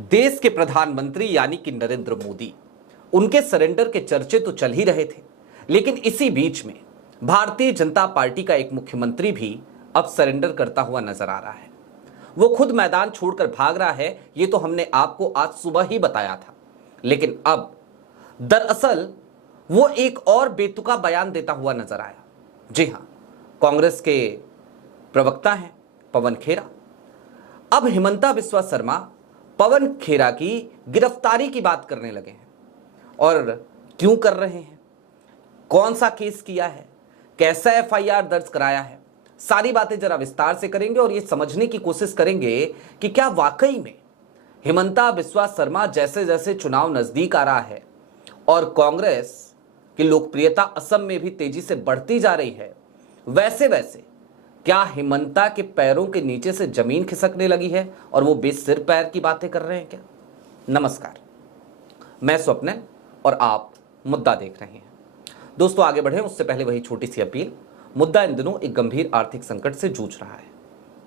देश के प्रधानमंत्री यानी कि नरेंद्र मोदी, उनके सरेंडर के चर्चे तो चल ही रहे थे, लेकिन इसी बीच में भारतीय जनता पार्टी का एक मुख्यमंत्री भी अब सरेंडर करता हुआ नजर आ रहा है। वो खुद मैदान छोड़कर भाग रहा है, ये तो हमने आपको आज सुबह ही बताया था। लेकिन अब दरअसल वो एक और बेतुका बयान देता हुआ नजर आया। जी हां, कांग्रेस के प्रवक्ता हैं पवन खेरा। अब हिमंता बिस्वा शर्मा पवन खेरा की गिरफ्तारी की बात करने लगे हैं। और क्यों कर रहे हैं, कौन सा केस किया है, कैसा एफआईआर दर्ज कराया है, सारी बातें जरा विस्तार से करेंगे और ये समझने की कोशिश करेंगे कि क्या वाकई में हिमंता बिस्वा शर्मा जैसे जैसे चुनाव नजदीक आ रहा है और कांग्रेस की लोकप्रियता असम में भी तेजी से बढ़ती जा रही है, वैसे वैसे क्या हिमंता के पैरों के नीचे से जमीन खिसकने लगी है और वो बेसिर पैर की बातें कर रहे हैं क्या। नमस्कार, मैं स्वप्निल और आप मुद्दा देख रहे हैं। दोस्तों, आगे बढ़े उससे पहले वही छोटी सी अपील। मुद्दा इन दिनों एक गंभीर आर्थिक संकट से जूझ रहा है।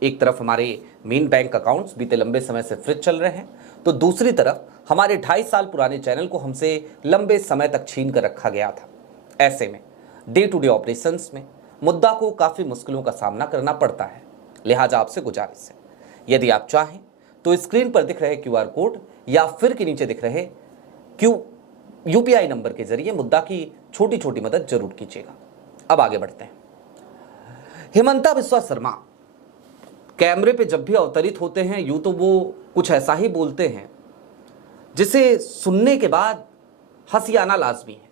एक तरफ हमारे मेन बैंक अकाउंट्स बीते लंबे समय से फ्रीज चल रहे हैं, तो दूसरी तरफ हमारे 2.5 साल पुराने चैनल को हमसे लंबे समय तक छीन कर रखा गया था। ऐसे में डे टू डे ऑपरेशंस में मुद्दा को काफ़ी मुश्किलों का सामना करना पड़ता है। लिहाजा आपसे गुजारिश है, यदि आप चाहें तो स्क्रीन पर दिख रहे QR कोड या फिर के नीचे दिख रहे UPI नंबर के जरिए मुद्दा की छोटी छोटी मदद जरूर कीजिएगा। अब आगे बढ़ते हैं। हिमंता बिस्वा शर्मा कैमरे पे जब भी अवतरित होते हैं, यूं तो वो कुछ ऐसा ही बोलते हैं जिसे सुनने के बाद हंसी आना लाजमी है।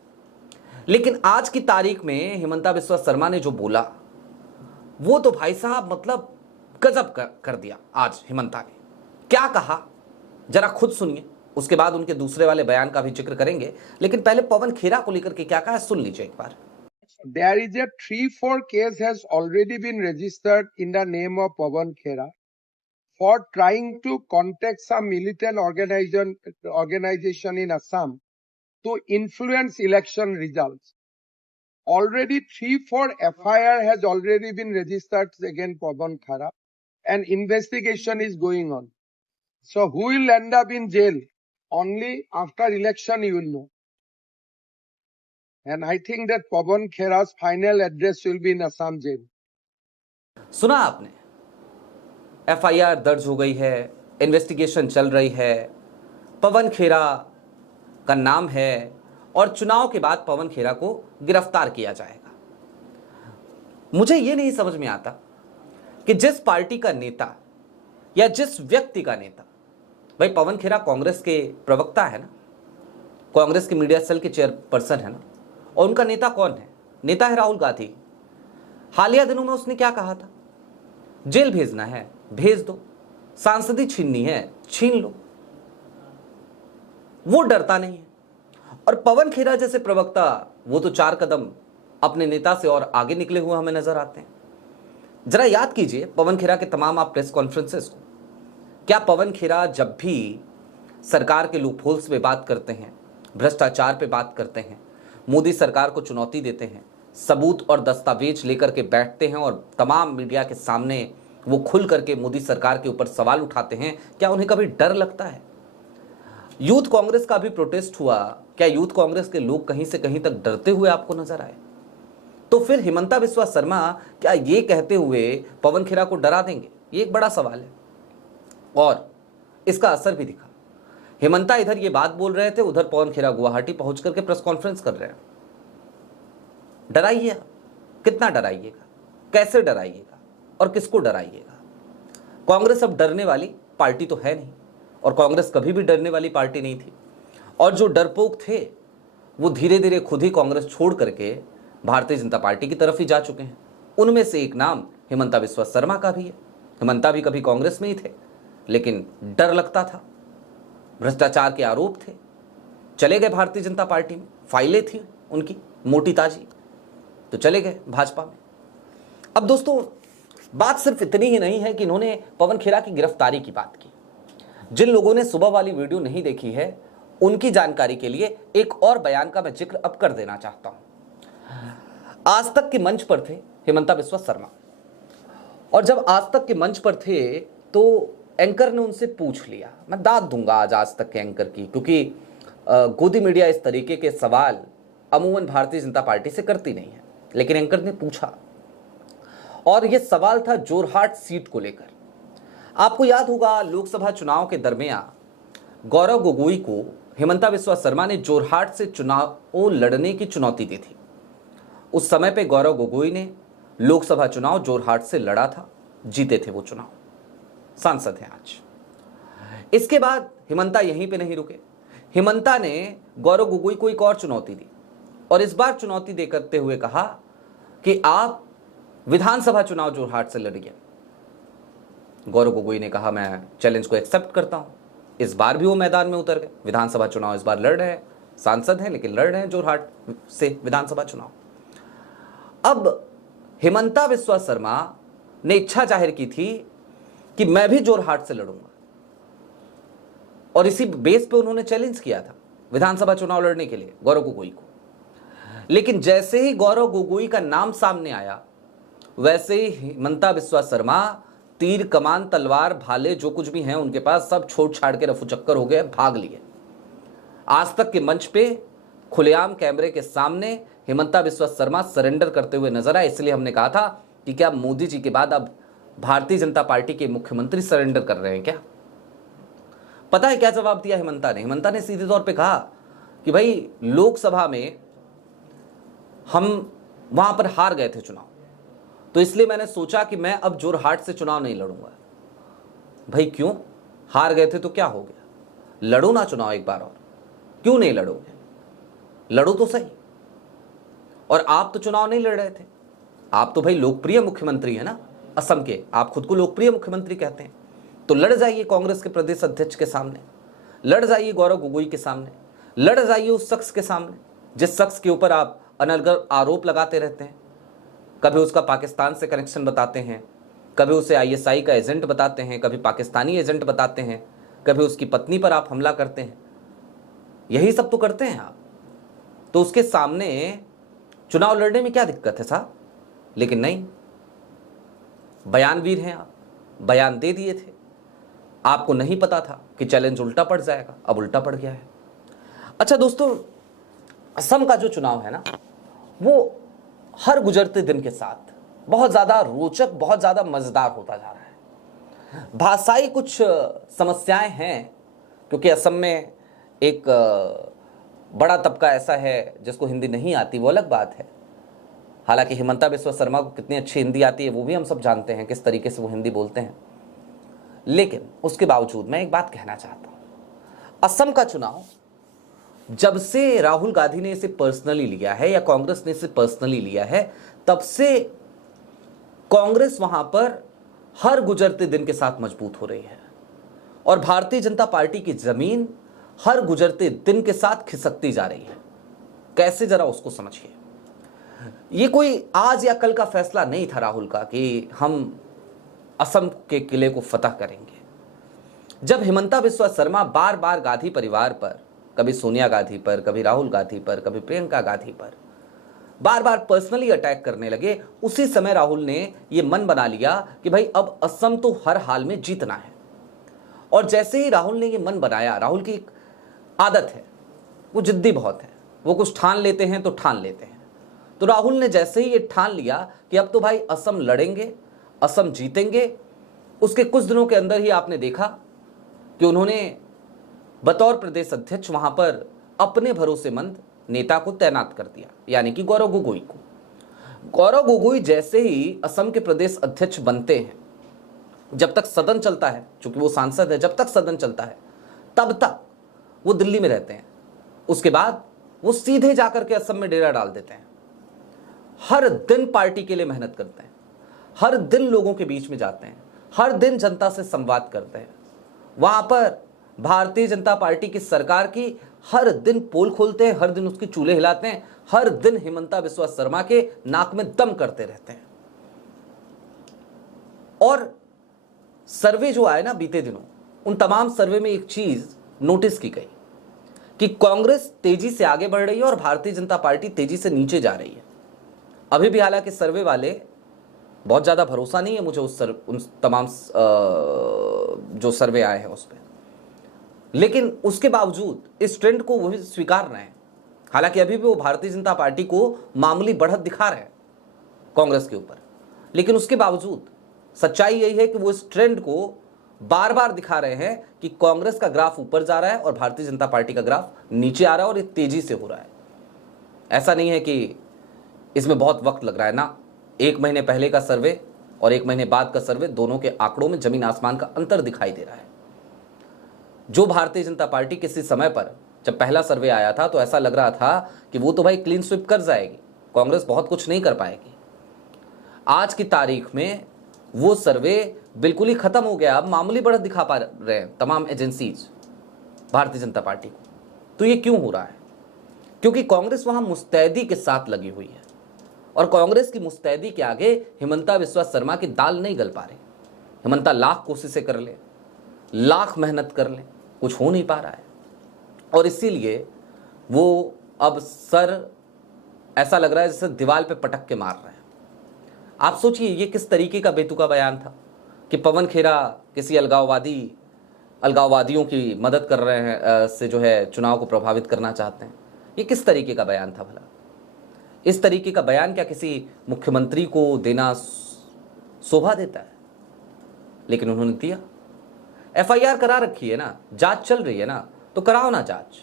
लेकिन आज की तारीख में हिमंता बिस्वा शर्मा ने जो बोला, वो तो भाई साहब मतलब गजब कर दिया। आज हिमंता ने क्या कहा जरा खुद सुनिए, उसके बाद उनके दूसरे वाले बयान का भी जिक्र करेंगे। लेकिन पहले पवन खेरा को लेकर के क्या कहा है, सुन लीजिए एक बार। There is a 3-4 case has already been registered in the name of Pawan Khera for trying to contact some militant organization in Assam to influence election results. Already 3-4 FIR has already been registered against Pawan Khera and investigation is going on. So who will end up in jail? Only after election you will know. And I think that Pawan Khera's final address will be in Assam jail. सुना आपने, FIR दर्ज हो गई है, investigation चल रही है, पवन खेरा का नाम है और चुनाव के बाद पवन खेरा को गिरफ्तार किया जाएगा। मुझे यह नहीं समझ में आता कि जिस पार्टी का नेता या जिस व्यक्ति का नेता, भाई पवन खेरा कांग्रेस के प्रवक्ता है ना, कांग्रेस के मीडिया सेल के चेयरपर्सन है ना, और उनका नेता कौन है? नेता है राहुल गांधी। हालिया दिनों में उसने क्या कहा था, जेल भेजना है भेज दो, सांसदी छीननी है छीन लो। वो डरता नहीं है। और पवन खेरा जैसे प्रवक्ता, वो तो 4 कदम अपने नेता से और आगे निकले हुए हमें नजर आते हैं। जरा याद कीजिए पवन खेरा के तमाम आप प्रेस कॉन्फ्रेंसेस को। क्या पवन खेरा जब भी सरकार के लूपहोल्स पे बात करते हैं, भ्रष्टाचार पे बात करते हैं, मोदी सरकार को चुनौती देते हैं, सबूत और दस्तावेज लेकर के बैठते हैं और तमाम मीडिया के सामने वो खुल करके मोदी सरकार के ऊपर सवाल उठाते हैं, क्या उन्हें कभी डर लगता है? यूथ कांग्रेस का भी प्रोटेस्ट हुआ, क्या यूथ कांग्रेस के लोग कहीं से कहीं तक डरते हुए आपको नजर आए? तो फिर हिमंता बिस्वा शर्मा क्या ये कहते हुए पवन खेरा को डरा देंगे? ये एक बड़ा सवाल है और इसका असर भी दिखा। हिमंता इधर ये बात बोल रहे थे, उधर पवन खेरा गुवाहाटी पहुंच करके प्रेस कॉन्फ्रेंस कर रहे हैं। डराइए, कितना डराइएगा, कैसे डराइएगा और किसको डराइएगा? कांग्रेस अब डरने वाली पार्टी तो है नहीं और कांग्रेस कभी भी डरने वाली पार्टी नहीं थी। और जो डरपोक थे वो धीरे धीरे खुद ही कांग्रेस छोड़ करके भारतीय जनता पार्टी की तरफ ही जा चुके हैं। उनमें से एक नाम हिमंता बिस्वा शर्मा का भी है। हिमंता भी कभी कांग्रेस में ही थे, लेकिन डर लगता था, भ्रष्टाचार के आरोप थे, चले गए भारतीय जनता पार्टी में, फाइलें थी उनकी मोटी ताजी, तो चले गए भाजपा में। अब दोस्तों, बात सिर्फ इतनी ही नहीं है कि इन्होंने पवन खेरा की गिरफ्तारी की बात की। जिन लोगों ने सुबह वाली वीडियो नहीं देखी है, उनकी जानकारी के लिए एक और बयान का मैं जिक्र अब कर देना चाहता हूं। आज तक के मंच पर थे हिमंता बिस्वा शर्मा, और जब आज तक के मंच पर थे तो एंकर ने उनसे पूछ लिया, मैं दाद दूंगा आज तक के एंकर की, क्योंकि गोदी मीडिया इस तरीके के सवाल अमूमन भारतीय जनता पार्टी से करती नहीं है, लेकिन एंकर ने पूछा और यह सवाल था जोरहाट सीट को लेकर। आपको याद होगा लोकसभा चुनाव के दरमियान गौरव गोगोई को हेमंता बिस्वा शर्मा ने जोरहाट से चुनाव लड़ने की चुनौती दी थी। उस समय पे गौरव गोगोई ने लोकसभा चुनाव जोरहाट से लड़ा था, जीते थे वो चुनाव, सांसद हैं आज। इसके बाद हेमंता यहीं पे नहीं रुके, हेमंता ने गौरव गोगोई को एक और चुनौती दी और इस बार चुनौती दे करते हुए कहा कि आप विधानसभा चुनाव जोरहाट से लड़िए। गौरव गोगोई ने कहा मैं चैलेंज को एक्सेप्ट करता हूं। इस बार भी वो मैदान में उतर गए, विधानसभा चुनाव इस बार लड़ रहे हैं, सांसद हैं लेकिन लड़ रहे हैं जोरहाट से विधानसभा चुनाव। अब हेमंता बिस्वा शर्मा ने इच्छा जाहिर की थी कि मैं भी जोरहाट से लड़ूंगा और इसी बेस पे उन्होंने चैलेंज किया था विधानसभा चुनाव लड़ने के लिए गौरव गोगोई को। लेकिन जैसे ही गौरव गोगोई का नाम सामने आया, वैसे ही हेमंता बिस्वा शर्मा तीर कमान तलवार भाले जो कुछ भी हैं उनके पास सब छोड़ छाड़ के रफू चक्कर हो गए, भाग लिए। आज तक के मंच पे खुलेआम कैमरे के सामने हेमंता बिस्वा शर्मा सरेंडर करते हुए नजर आए। इसलिए हमने कहा था कि क्या मोदी जी के बाद अब भारतीय जनता पार्टी के मुख्यमंत्री सरेंडर कर रहे हैं क्या? पता है क्या जवाब दिया हेमंता ने? हेमंता ने सीधे तौर पे कहा कि भाई लोकसभा में हम वहां पर हार गए थे चुनाव, तो इसलिए मैंने सोचा कि मैं अब जोरहाट से चुनाव नहीं लड़ूंगा। भाई क्यों? हार गए थे तो क्या हो गया? लड़ो ना चुनाव एक बार और। क्यों नहीं लड़ोगे? लड़ो तो सही। और आप तो चुनाव नहीं लड़ रहे थे, आप तो भाई लोकप्रिय मुख्यमंत्री है ना असम के, आप खुद को लोकप्रिय मुख्यमंत्री कहते हैं, तो लड़ जाइए कांग्रेस के प्रदेश अध्यक्ष के सामने, लड़ जाइए गौरव गोगोई के सामने, लड़ जाइए उस शख्स के सामने जिस शख्स के ऊपर आप अनर्गल आरोप लगाते रहते हैं। कभी उसका पाकिस्तान से कनेक्शन बताते हैं, कभी उसे आईएसआई का एजेंट बताते हैं, कभी पाकिस्तानी एजेंट बताते हैं, कभी उसकी पत्नी पर आप हमला करते हैं, यही सब तो करते हैं आप। तो उसके सामने चुनाव लड़ने में क्या दिक्कत है साहब? लेकिन नहीं, बयानवीर हैं आप, बयान दे दिए थे। आपको नहीं पता था कि चैलेंज उल्टा पड़ जाएगा, अब उल्टा पड़ गया है। अच्छा दोस्तों, असम का जो चुनाव है ना, वो हर गुजरते दिन के साथ बहुत ज्यादा रोचक, बहुत ज्यादा मजेदार होता जा रहा है। भाषाई कुछ समस्याएं हैं, क्योंकि असम में एक बड़ा तबका ऐसा है जिसको हिंदी नहीं आती, वो अलग बात है। हालांकि हेमंता बिस्वा शर्मा को कितनी अच्छी हिंदी आती है वो भी हम सब जानते हैं, किस तरीके से वो हिंदी बोलते हैं। लेकिन उसके बावजूद मैं एक बात कहना चाहता हूं, असम का चुनाव जब से राहुल गांधी ने इसे पर्सनली लिया है या कांग्रेस ने इसे पर्सनली लिया है, तब से कांग्रेस वहां पर हर गुजरते दिन के साथ मजबूत हो रही है और भारतीय जनता पार्टी की जमीन हर गुजरते दिन के साथ खिसकती जा रही है। कैसे, जरा उसको समझिए। ये कोई आज या कल का फैसला नहीं था राहुल का कि हम असम के किले को फतह करेंगे। जब हेमंता बिस्वा शर्मा बार बार गांधी परिवार पर, कभी सोनिया गांधी पर, कभी राहुल गांधी पर, कभी प्रियंका गांधी पर बार बार पर्सनली अटैक करने लगे, उसी समय राहुल ने यह मन बना लिया कि भाई अब असम तो हर हाल में जीतना है। और जैसे ही राहुल ने यह मन बनाया, राहुल की एक आदत है, वो जिद्दी बहुत है, वो कुछ ठान लेते हैं तो ठान लेते हैं। तो राहुल ने जैसे ही ये ठान लिया कि अब तो भाई असम लड़ेंगे, असम जीतेंगे, उसके कुछ दिनों के अंदर ही आपने देखा कि उन्होंने बतौर प्रदेश अध्यक्ष वहां पर अपने भरोसेमंद नेता को तैनात कर दिया, यानी कि गौरव गोगोई को। गौरव गोगोई जैसे ही असम के प्रदेश अध्यक्ष बनते हैं, जब तक सदन चलता है, चूंकि वो सांसद है, जब तक सदन चलता है तब तक वो दिल्ली में रहते हैं। उसके बाद वो सीधे जाकर के असम में डेरा डाल देते हैं। हर दिन पार्टी के लिए मेहनत करते हैं, हर दिन लोगों के बीच में जाते हैं, हर दिन जनता से संवाद करते हैं। वहां पर भारतीय जनता पार्टी की सरकार की हर दिन पोल खोलते हैं, हर दिन उसकी चूल्हे हिलाते हैं, हर दिन हेमंता बिस्वा शर्मा के नाक में दम करते रहते हैं। और सर्वे जो आए ना बीते दिनों, उन तमाम सर्वे में एक चीज नोटिस की गई कि कांग्रेस तेजी से आगे बढ़ रही है और भारतीय जनता पार्टी तेजी से नीचे जा रही है। अभी भी हालांकि सर्वे वाले बहुत ज़्यादा भरोसा नहीं है मुझे उन तमाम जो सर्वे आए हैं उस पर, लेकिन उसके बावजूद इस ट्रेंड को वो भी स्वीकार रहे हैं। हालांकि अभी भी वो भारतीय जनता पार्टी को मामूली बढ़त दिखा रहे हैं कांग्रेस के ऊपर, लेकिन उसके बावजूद सच्चाई यही है कि वो इस ट्रेंड को बार बार दिखा रहे हैं कि कांग्रेस का ग्राफ ऊपर जा रहा है और भारतीय जनता पार्टी का ग्राफ नीचे आ रहा है, और ये तेजी से हो रहा है। ऐसा नहीं है कि इसमें बहुत वक्त लग रहा है ना, 1 महीने पहले का सर्वे और 1 महीने बाद का सर्वे, दोनों के आंकड़ों में जमीन आसमान का अंतर दिखाई दे रहा है। जो भारतीय जनता पार्टी किसी समय पर जब पहला सर्वे आया था तो ऐसा लग रहा था कि वो तो भाई क्लीन स्वीप कर जाएगी, कांग्रेस बहुत कुछ नहीं कर पाएगी। आज की तारीख में वो सर्वे बिल्कुल ही खत्म हो गया। अब मामूली बढ़त दिखा पा रहे हैं तमाम एजेंसीज भारतीय जनता पार्टी को। तो ये क्यों हो रहा है? क्योंकि कांग्रेस वहां मुस्तैदी के साथ लगी हुई है, और कांग्रेस की मुस्तैदी के आगे हिमंता बिस्वा शर्मा की दाल नहीं गल पा रही। हिमंता लाख कोशिशें कर ले, लाख मेहनत कर ले, कुछ हो नहीं पा रहा है, और इसीलिए वो अब सर ऐसा लग रहा है जैसे दीवार पे पटक के मार रहे हैं। आप सोचिए ये किस तरीके का बेतुका बयान था कि पवन खेरा किसी अलगाववादियों की मदद कर रहे हैं, से जो है चुनाव को प्रभावित करना चाहते हैं। ये किस तरीके का बयान था भला? इस तरीके का बयान क्या किसी मुख्यमंत्री को देना शोभा देता है? लेकिन उन्होंने दिया। FIR करा रखी है ना, जांच चल रही है ना, तो कराओ ना जांच।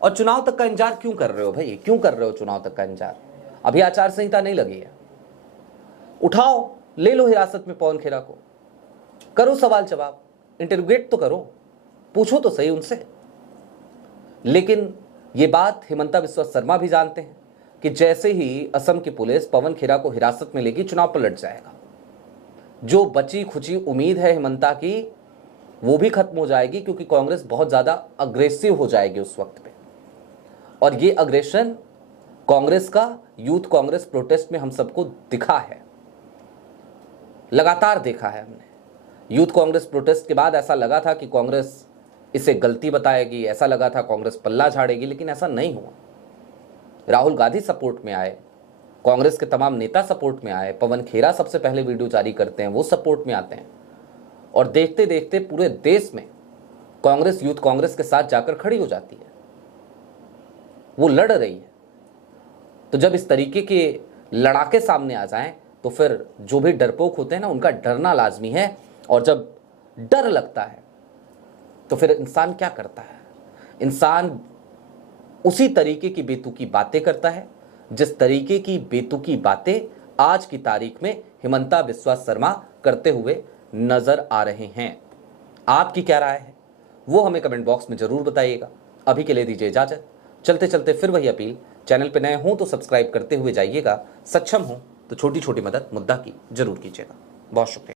और चुनाव तक का इंतजार क्यों कर रहे हो भाई? क्यों कर रहे हो चुनाव तक का इंतजार? अभी आचार संहिता नहीं लगी है, उठाओ, ले लो हिरासत में पवन खेरा को, करो सवाल जवाब, इंटरोगेट तो करो, पूछो तो सही उनसे। लेकिन ये बात हिमंता बिस्वा शर्मा भी जानते हैं कि जैसे ही असम की पुलिस पवन खेरा को हिरासत में लेगी, चुनाव पलट जाएगा। जो बची खुची उम्मीद है हिमंता की, वो भी खत्म हो जाएगी, क्योंकि कांग्रेस बहुत ज्यादा अग्रेसिव हो जाएगी उस वक्त पे। और ये अग्रेशन कांग्रेस का यूथ कांग्रेस प्रोटेस्ट में हम सबको दिखा है, लगातार देखा है हमने। यूथ कांग्रेस प्रोटेस्ट के बाद ऐसा लगा था कि कांग्रेस इसे गलती बताएगी, ऐसा लगा था कांग्रेस पल्ला झाड़ेगी, लेकिन ऐसा नहीं हुआ। राहुल गांधी सपोर्ट में आए, कांग्रेस के तमाम नेता सपोर्ट में आए, पवन खेरा सबसे पहले वीडियो जारी करते हैं, वो सपोर्ट में आते हैं, और देखते देखते पूरे देश में कांग्रेस यूथ कांग्रेस के साथ जाकर खड़ी हो जाती है, वो लड़ रही है। तो जब इस तरीके के लड़ाके सामने आ जाएं, तो फिर जो भी डरपोक होते हैं ना, उनका डरना लाजमी है। और जब डर लगता है तो फिर इंसान क्या करता है? इंसान उसी तरीके की बेतुकी बातें करता है जिस तरीके की बेतुकी बातें आज की तारीख में हिमंता बिस्वा शर्मा करते हुए नजर आ रहे हैं। आपकी क्या राय है वो हमें कमेंट बॉक्स में जरूर बताइएगा। अभी के लिए दीजिए इजाजत। चलते चलते फिर वही अपील, चैनल पर नए हों तो सब्सक्राइब करते हुए जाइएगा, सक्षम हो तो छोटी छोटी मदद मुद्दा की जरूर कीजिएगा। बहुत शुक्रिया।